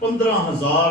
15,000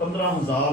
15,000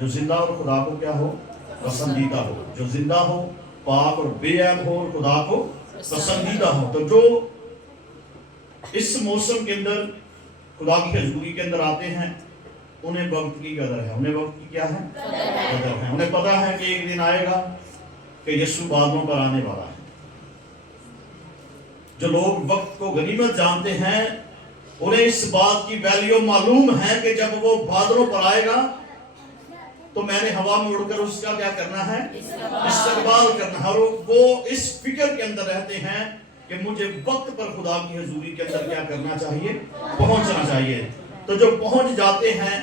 جو زندہ اور خدا کو کیا ہو؟ پسندیدہ ہو. جو زندہ ہو، پاک اور بے عیب ہو اور خدا کو پسندیدہ ہو. تو جو اس موسم کے اندر خدا کی حضوری کے اندر آتے ہیں انہیں وقت کی قدر ہے. انہیں وقت کی کیا ہے؟ قدر ہے. انہیں پتا ہے کہ ایک دن آئے گا کہ یسوع بادلوں پر آنے والا ہے. جو لوگ وقت کو غنیمت جانتے ہیں انہیں اس بات کی ویلیو معلوم ہے کہ جب وہ بادلوں پر آئے گا تو میں نے ہوا میں اڑ کر اس کا کیا کرنا ہے؟ استقبال کرنا ہے. اور وہ اس فکر کے اندر رہتے ہیں کہ مجھے وقت پر خدا کی حضوری کے اندر کیا کرنا چاہیے؟ پہنچنا چاہیے. تو جو پہنچ جاتے ہیں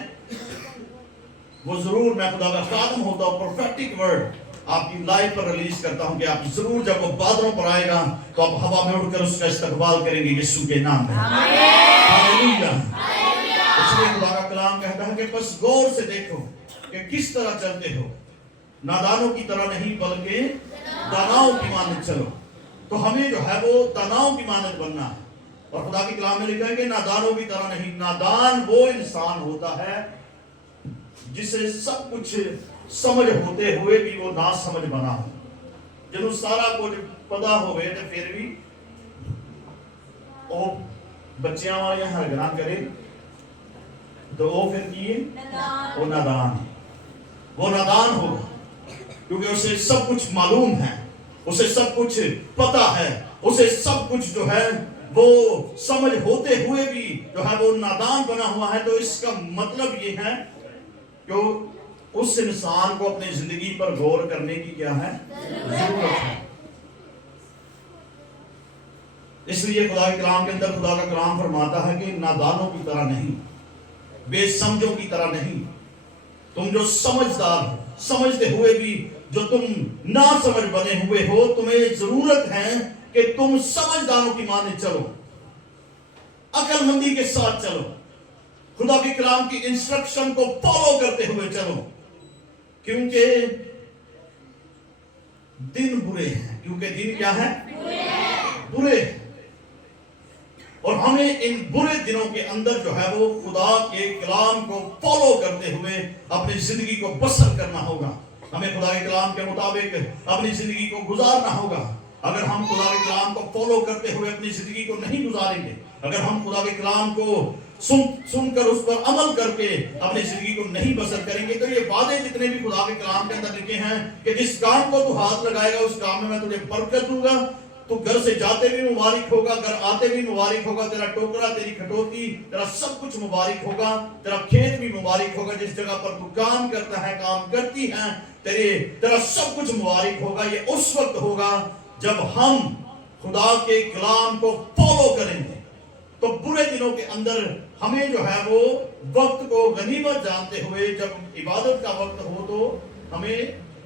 وہ ضرور، میں خدا کا خادم ہوتا ہوں، پروفیٹک ورڈ آپ کی لائف پر ریلیز کرتا ہوں کہ آپ ضرور جب وہ بادلوں پر آئے گا تو آپ ہوا میں اڑ کر اس کا استقبال کریں گے یسوع کے نام میں. ہاللیلویہ. اس لیے خدا کا کلام کہتا ہے کہ بس غور سے دیکھو کہ کس طرح چلتے ہو، نادانوں کی طرح نہیں بلکہ داناؤں کی مانند چلو. تو ہمیں جو ہے وہ داناؤں کی مانند بننا ہے. اور خدا کے کلام میں لکھا ہے کہ نادانوں کی طرح نہیں. نادان وہ انسان ہوتا ہے جسے سب کچھ سمجھ ہوتے ہوئے بھی وہ نہ سمجھ بنا ہو. جنہوں سارا کچھ پتا ہوئے تو پھر بھی وہ بچیاں والی ہرگنا کرے تو وہ پھر کیے وہ نادان ہے. وہ نادان ہوگا کیونکہ اسے سب کچھ معلوم ہے، اسے سب کچھ پتا ہے، اسے سب کچھ جو ہے وہ سمجھ ہوتے ہوئے بھی جو ہے وہ نادان بنا ہوا ہے. تو اس کا مطلب یہ ہے کہ اس انسان کو اپنی زندگی پر غور کرنے کی کیا ہے؟ ضرورت ہے. اس لیے خدا کے کلام کے اندر خدا کا کلام فرماتا ہے کہ نادانوں کی طرح نہیں، بے سمجھوں کی طرح نہیں. تم جو سمجھدار ہو، سمجھتے ہوئے بھی جو تم نہ سمجھ بنے ہوئے ہو، تمہیں ضرورت ہے کہ تم سمجھداروں کی مانند چلو، عقل مندی کے ساتھ چلو، خدا کے کلام کی انسٹرکشن کو فالو کرتے ہوئے چلو. کیونکہ دن برے ہیں. کیونکہ دن کیا ہے؟ برے ہیں. اور ہمیں ان برے دنوں کے اندر جو ہے وہ خدا کے کلام کو فالو کرتے ہوئے اپنی زندگی کو بسر کرنا ہوگا. ہمیں خدا کے کلام کے مطابق اپنی زندگی کو گزارنا ہوگا. اگر ہم خدا کے کلام کو فالو کرتے ہوئے اپنی زندگی کو نہیں گزاریں گے، اگر ہم خدا کے کلام کو سن کر اس پر عمل کر کے اپنی زندگی کو نہیں بسر کریں گے، تو یہ وعدے جتنے بھی خدا کے کلام کے اندر لکھے ہیں کہ جس کام کو تو ہاتھ لگائے گا اس کام میں تجھے برکت دوں گا، تو گھر سے جاتے بھی مبارک ہوگا، گھر آتے بھی مبارک ہوگا، تیرا ٹوکرا، تیری کھٹوتی، تیرا سب کچھ مبارک ہوگا، تیرا کھیت بھی مبارک ہوگا، جس جگہ پر تو کام کرتا ہے، کام کرتی ہے، تیرا سب کچھ مبارک ہوگا. یہ اس وقت ہوگا جب ہم خدا کے کلام کو فالو کریں گے. تو برے دنوں کے اندر ہمیں جو ہے وہ وقت کو غنیمت جانتے ہوئے جب عبادت کا وقت ہو تو ہمیں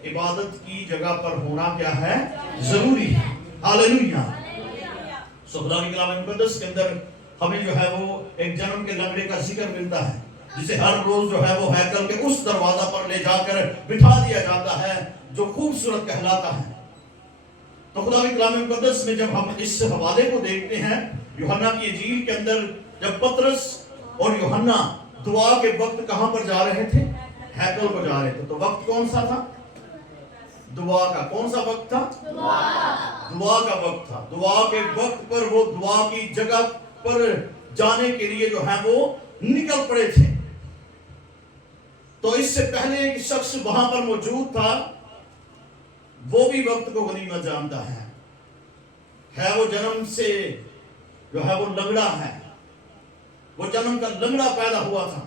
عبادت کی جگہ پر ہونا کیا ہے؟ ضروری ہے. ہاللیلویہ. خدا کے کلام مقدس کے اندر ہمیں جو ہے وہ ایک جنم کے لنگڑے کا ذکر ملتا ہے جسے ہر روز جو ہے وہ ہیکل کے اس دروازہ پر لے جا کر بٹھا دیا جاتا ہے جو خوبصورت کہلاتا ہے. تو خدا کے کلام مقدس میں جب ہم اس حوالے کو دیکھتے ہیں یوحنا کی انجیل کے اندر، جب پطرس اور یوحنا دعا کے وقت کہاں پر جا رہے تھے؟ ہیکل کو جا رہے تھے. تو وقت کون سا تھا؟ دعا کا. کون سا وقت تھا؟ دعا کا وقت تھا. دعا کے وقت پر وہ دعا کی جگہ پر جانے کے لیے جو ہے وہ نکل پڑے تھے. تو اس سے پہلے ایک شخص وہاں پر موجود تھا، وہ بھی وقت کو غنیمت جانتا ہے وہ جنم سے جو ہے وہ لنگڑا ہے، وہ جنم کا لنگڑا پیدا ہوا تھا.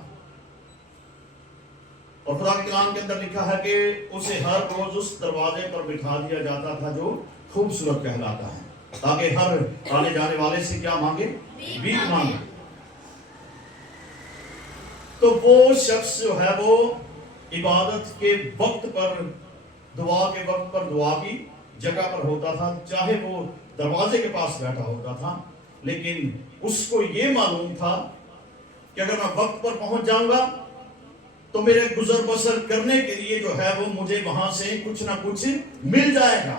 اور خدا کے کلام کے اندر لکھا ہے کہ اسے ہر روز اس دروازے پر بٹھا دیا جاتا تھا جو خوبصورت کہلاتا ہے، تاکہ ہر آنے جانے والے سے کیا مانگے؟ بھیک مانگے. تو وہ شخص جو ہے وہ عبادت کے وقت پر، دعا کے وقت پر دعا کی جگہ پر ہوتا تھا، چاہے وہ دروازے کے پاس بیٹھا ہوتا تھا، لیکن اس کو یہ معلوم تھا کہ اگر میں وقت پر پہنچ جاؤں گا تو میرے گزر بسر کرنے کے لیے جو ہے وہ مجھے وہاں سے کچھ نہ کچھ مل جائے گا.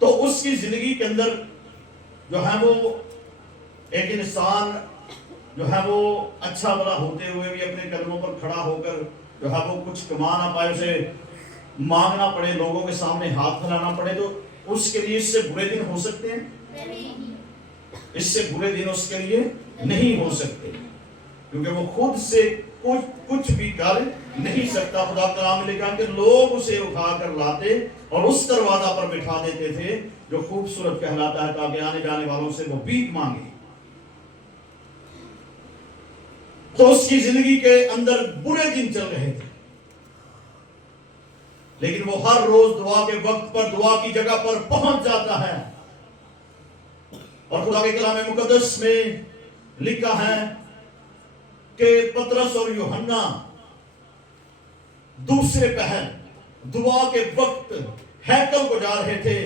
تو اس کی زندگی کے اندر جو ہے وہ ایک انسان جو ہے وہ اچھا بلا ہوتے ہوئے بھی اپنے قدموں پر کھڑا ہو کر جو ہے وہ کچھ کما نہ پائے، اسے مانگنا پڑے، لوگوں کے سامنے ہاتھ پھیلانا پڑے، تو اس کے لیے اس سے برے دن ہو سکتے ہیں؟ اس سے برے دن اس کے لیے نہیں ہو سکتے، کیونکہ وہ خود سے کچھ بھی کر نہیں سکتا۔ خدا کلام نے لکھا کہ لوگ اسے اٹھا کر لاتے اور اس دروازہ پر بٹھا دیتے تھے جو خوبصورت کہلاتا ہے، تاکہ آنے جانے والوں سے وہ بھیک مانگے۔ تو اس کی زندگی کے اندر برے دن چل رہے تھے، لیکن وہ ہر روز دعا کے وقت پر دعا کی جگہ پر پہنچ جاتا ہے، اور خدا کے کلام مقدس میں لکھا ہے کہ پترس اور یوحنا دوسرے پہر دعا کے وقت ہیکل کو جا رہے تھے،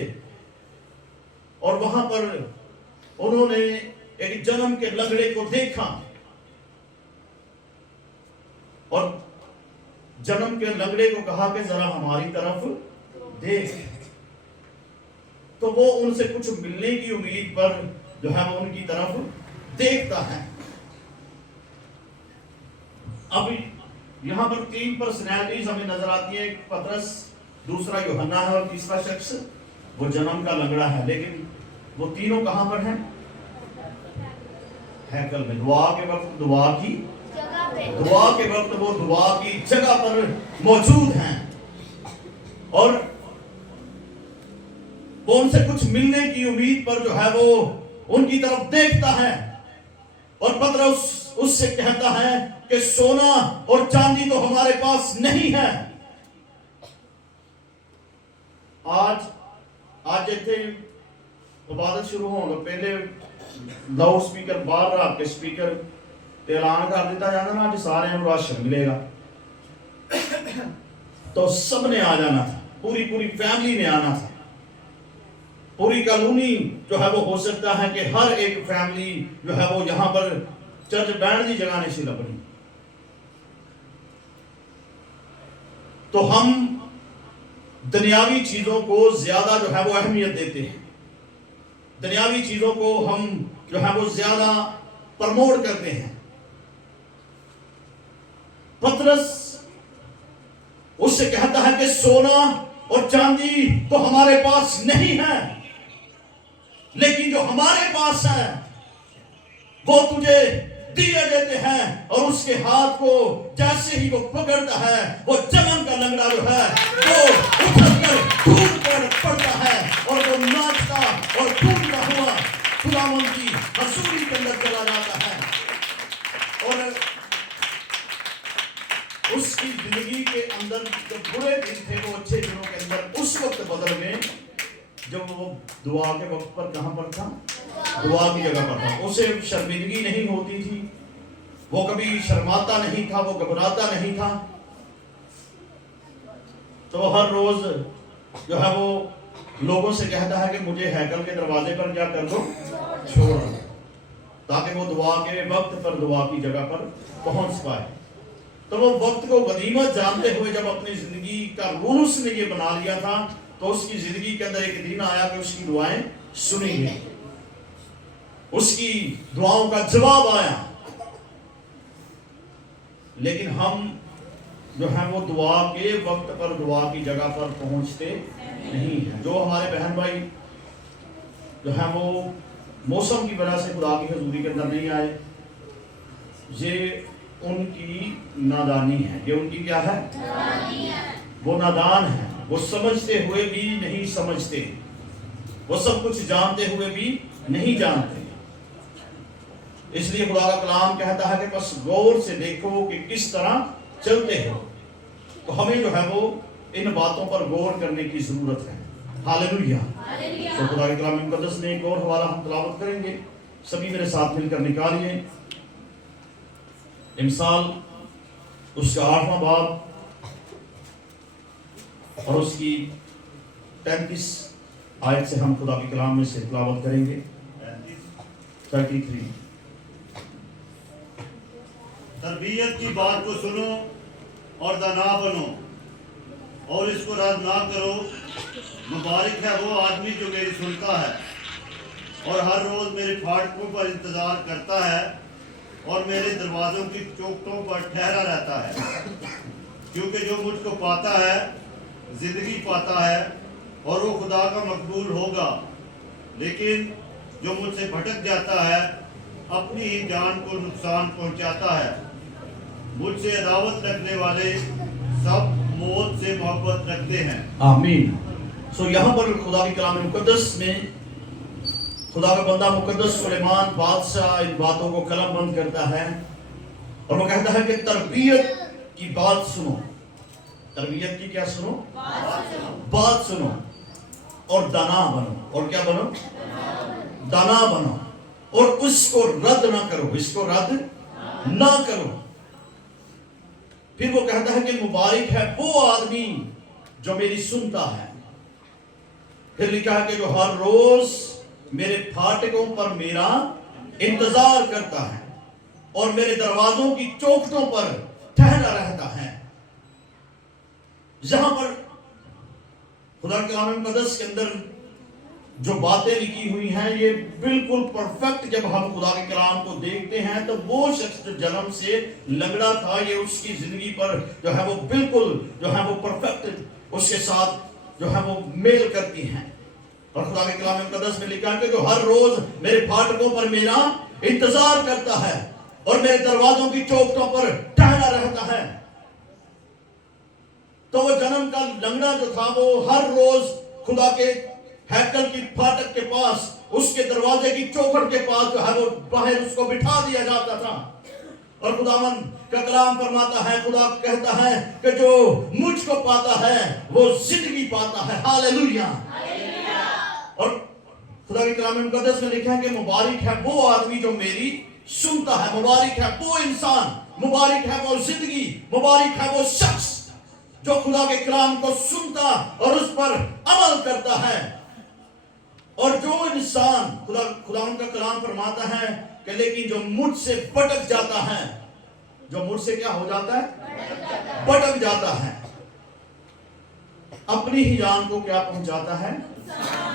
اور وہاں پر انہوں نے ایک جنم کے لنگڑے کو دیکھا، اور جنم کے لنگڑے کو کہا کہ ذرا ہماری طرف دیکھ۔ تو وہ ان سے کچھ ملنے کی امید پر جو ہے وہ ان کی طرف دیکھتا ہے۔ اب یہاں پر 3 پرسنالٹیز ہمیں نظر آتی ہیں، ایک پترس، دوسرا یوحنا ہے، اور تیسرا شخص وہ جنم کا لنگڑا ہے، لیکن وہ تینوں کہاں پر ہیں؟ ہیکل میں، دعا کے وقت دعا کی جگہ پر موجود ہیں، اور وہ ان سے کچھ ملنے کی امید پر جو ہے وہ ان کی طرف دیکھتا ہے، اور پترس اس سے کہتا ہے کہ سونا اور چاندی تو ہمارے پاس نہیں ہے۔ آج ایتھے عبادت شروع ہونے پہلے لاؤڈ سپیکر باہر رکھ کے سپیکر اعلان کر دیتا جانا نا کہ سارے ہم راشن ملے گا، تو سب نے آ جانا تھا، پوری فیملی نے آنا تھا، پوری کالونی جو ہے وہ ہو سکتا ہے کہ ہر ایک فیملی جو ہے وہ یہاں پر چرچ بینڈ دی جگہ نہیں سی لبنی۔ تو ہم دنیاوی چیزوں کو زیادہ جو ہے وہ اہمیت دیتے ہیں، دنیاوی چیزوں کو ہم جو ہے وہ زیادہ پرموٹ کرتے ہیں۔ پترس اس سے کہتا ہے کہ سونا اور چاندی تو ہمارے پاس نہیں ہے، لیکن جو ہمارے پاس ہے وہ تجھے دیے دیتے ہیں۔ اور اس کے ہاتھ کو جیسے ہی وہ پکڑتا ہے، وہ جنم کا لنگڑا جو ہے وہ اٹھ کر ٹوٹ کر پڑتا ہے، اور وہ ناچتا اور ٹوٹتا ہوا خداوند کی حضوری کے اندر چلا جاتا ہے۔ اور اس کی زندگی کے اندر جو برے دن تھے وہ اچھے دنوں کے اندر اس وقت بدل گئے جب وہ دعا کے وقت پر کہاں پر تھا؟ دعا کی جگہ پر تھا۔ اسے شرمندگی نہیں ہوتی تھی، وہ کبھی شرماتا نہیں تھا، وہ گھبراتا نہیں تھا، تو ہر روز جو ہے وہ لوگوں سے کہتا ہے کہ مجھے ہیکل کے دروازے پر کیا کر دو، چھوڑ دو، تاکہ وہ دعا کے وقت پر دعا کی جگہ پر پہنچ پائے۔ تو وہ وقت کو غنیمت جانتے ہوئے جب اپنی زندگی کا رول اس نے یہ بنا لیا تھا، تو اس کی زندگی کے اندر ایک دن آیا کہ اس کی دعائیں سنی گئی، اس کی دعاؤں کا جواب آیا۔ لیکن ہم جو ہے وہ دعا کے وقت پر دعا کی جگہ پر پہنچتے نہیں ہیں۔ جو ہمارے بہن بھائی جو ہے وہ موسم کی وجہ سے خدا کی حضوری کے اندر نہیں آئے، یہ ان کی نادانی ہے، یہ ان کی کیا ہے؟ وہ نادان ہے، وہ سمجھتے ہوئے بھی نہیں سمجھتے، وہ سب کچھ جانتے ہوئے بھی نہیں جانتے۔ اس لیے خدا کا کلام کہتا ہے کہ بس غور سے دیکھو کہ کس طرح چلتے ہو۔ تو ہمیں جو ہے وہ ان باتوں پر غور کرنے کی ضرورت ہے۔ ہاللویا۔ تو خدا کے کلام مقدس میں ایک اور حوالہ ہم تلاوت کریں گے، سبھی میرے ساتھ مل کر نکالیے۔ امثال اس کا 8واں باب اور اس کی 33 آیت سے ہم خدا کے کلام میں سے تلاوت کریں گے۔ 33 تربیت کی بات کو سنو اور دانا بنو اور اس کو رد نہ کرو۔ مبارک ہے وہ آدمی جو میری سنتا ہے اور ہر روز میرے پھاٹکوں پر انتظار کرتا ہے اور میرے دروازوں کی چوکھٹوں پر ٹھہرا رہتا ہے، کیونکہ جو مجھ کو پاتا ہے زندگی پاتا ہے اور وہ خدا کا مقبول ہوگا، لیکن جو مجھ سے بھٹک جاتا ہے اپنی ہی جان کو نقصان پہنچاتا ہے۔ مجھ سے عداوت رکھنے والے سب موت سے محبت رکھتے ہیں۔ آمین۔ یہاں پر خدا کے کلام مقدس میں خدا کا بندہ مقدس سلیمان بادشاہ ان باتوں کو قلم بند کرتا ہے اور وہ کہتا ہے کہ تربیت کی بات سنو۔ تربیت کی کیا سنو؟ بات سنو اور دانا بنو۔ اور کیا بنو؟ دانا بنو، اور اس کو رد نہ کرو، اس کو رد نہ کرو۔ پھر وہ کہتا ہے کہ مبارک ہے وہ آدمی جو میری سنتا ہے۔ پھر لکھا ہے کہ جو ہر روز میرے پھاٹکوں پر میرا انتظار کرتا ہے اور میرے دروازوں کی چوکھٹوں پر ٹھہرا رہتا ہے۔ یہاں پر خدا کے کلام مقدس کے اندر جو باتیں لکھی ہوئی ہیں یہ بالکل پرفیکٹ، جب ہم خدا کے کلام کو دیکھتے ہیں تو وہ شخص جو جنم سے لنگڑا تھا، یہ اس کی زندگی پر جو ہے وہ بالکل جو ہے وہ پرفیکٹ اس کے ساتھ جو ہے وہ میل کرتی ہیں۔ اور خدا کے کلام مقدس میں لکھا ہے کہ جو ہر روز میرے پھاٹکوں پر میرا انتظار کرتا ہے اور میرے دروازوں کی چوکھٹوں پر ٹہلا رہتا ہے۔ تو وہ جنم کا لنگڑا جو تھا وہ ہر روز خدا کے ہیکل کی پھاٹک کے پاس، اس کے دروازے کی چوکھٹ کے پاس جو ہے وہ باہر اس کو بٹھا دیا جاتا تھا۔ اور خداوند کا کلام فرماتا ہے، خدا کہتا ہے کہ جو مجھ کو پاتا ہے وہ زندگی پاتا ہے۔ ہاللیلویہ۔ اور خدا کے کلام مقدس میں لکھا ہے کہ مبارک ہے وہ آدمی جو میری سنتا ہے، مبارک ہے وہ انسان، مبارک ہے وہ زندگی، مبارک ہے وہ شخص جو خدا کے کلام کو سنتا اور اس پر عمل کرتا ہے۔ اور جو انسان خدا ان کا کلام فرماتا ہے کہ لیکن جو مجھ سے بھٹک جاتا ہے، جو مجھ سے کیا ہو جاتا ہے؟ بھٹک جاتا ہے، اپنی ہی جان کو کیا پہنچاتا ہے؟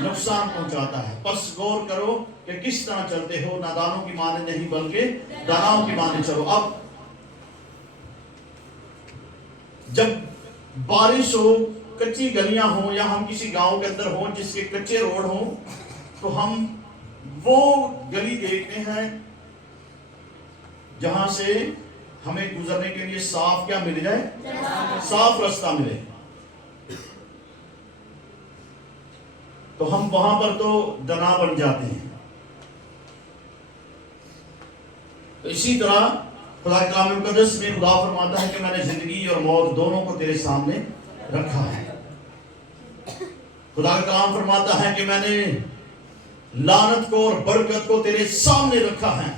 نقصان پہنچاتا ہے۔ پس غور کرو کہ کس طرح چلتے ہو، نادانوں کی مانند نہیں بلکہ داناؤں کی مانند چلو۔ اب جب بارش ہو، کچی گلیاں ہوں، یا ہم کسی گاؤں کے اندر ہوں جس کے کچے روڈ ہوں، تو ہم وہ گلی دیکھتے ہیں جہاں سے ہمیں گزرنے کے لیے صاف کیا مل جائے؟ صاف رستہ ملے۔ تو ہم وہاں پر تو دنا بن جاتے ہیں۔ تو اسی طرح خدا کے کلام مقدس میں خدا فرماتا ہے کہ میں نے زندگی اور موت دونوں کو تیرے سامنے رکھا ہے۔ خدا کا کلام فرماتا ہے کہ میں نے لعنت کو اور برکت کو تیرے سامنے رکھا ہے۔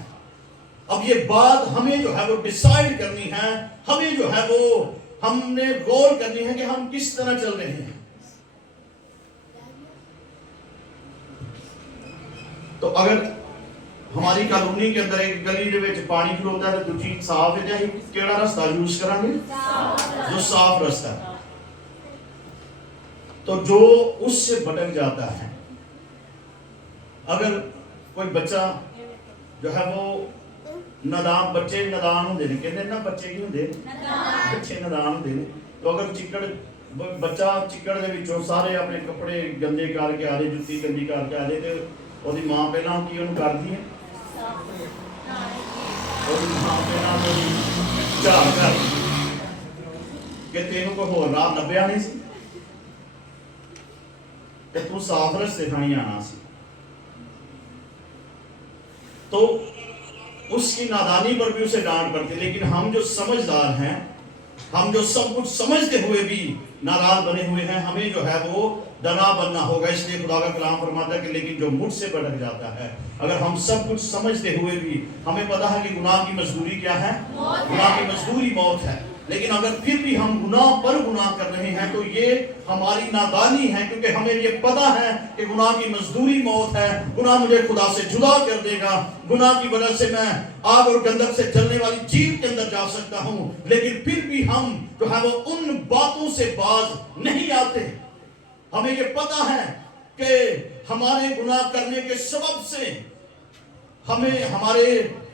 اب یہ بات ہمیں جو ہے وہ ڈیسائیڈ کرنی ہے، ہمیں جو ہے وہ ہم نے غور کرنی ہے کہ ہم کس طرح چل رہے ہیں۔ تو اگر ہماری کالونی کے اندر ایک گلی دے وچ پانی کھلوتا ہے تو دوجی صاف ہے، جائے کیڑا رستہ یوز کریں گے؟ جو صاف رستہ ہے۔ تو جو اس سے بھٹک جاتا ہے، اگر کوئی بچہ جو ہے وہ نادان، بچے نادان ہوندے نے، کہندے نا بچے کی ہوندے بچے نادان ہوندے نے، تو اگر چکڑ بچہ چکڑ دے وچوں سارے اپنے کپڑے گندے کر کے آ رہے، جُتی گندی کر کے آ رہے، تے ਉਹਦੀ ਮਾਂ ਪਹਿਲਾਂ ਕੀ ਉਹਨੂੰ ਕਰਦੀ ਹੈ؟ ਉਹਦੀ ਮਾਂ ਪਹਿਲਾਂ ਉਹਦੀ ਝਾੜ ਕਰਦੀ ਕਿ ਤੈਨੂੰ ਕੋਈ ਹੋਰ ਰਾਹ ਲੱਭਿਆ ਨਹੀਂ ਸੀ ਤੇ ਤੂੰ ਸਾਫ਼ ਰਸਤੇ ਥਾਣੀ ਆਣਾ ਸੀ। تو اس کی نادانی پر بھی اسے ڈانٹ پڑتی، لیکن ہم جو سمجھدار ہیں، ہم جو سب کچھ سمجھتے ہوئے بھی نادان بنے ہوئے ہیں، ہمیں جو ہے وہ دنا بننا ہوگا۔ اس لیے خدا کا کلام فرماتا ہے کہ لیکن جو مجھ سے بھٹک جاتا ہے، اگر ہم سب کچھ سمجھتے ہوئے بھی، ہمیں پتا ہے کہ گناہ کی مزدوری کیا ہے؟ گناہ کی مزدوری موت ہے، لیکن اگر پھر بھی ہم گناہ پر گناہ کر رہے ہیں تو یہ ہماری نادانی ہے، کیونکہ ہمیں یہ پتا ہے کہ گناہ کی مزدوری موت ہے، گناہ مجھے خدا سے جدا کر دے گا، گناہ کی وجہ سے میں آگ اور گندک سے جلنے والی جیل کے اندر جا سکتا ہوں، لیکن پھر بھی ہم جو ہے وہ ان باتوں سے باز نہیں آتے۔ ہمیں یہ پتا ہے کہ ہمارے گناہ کرنے کے سبب سے ہمیں ہمارے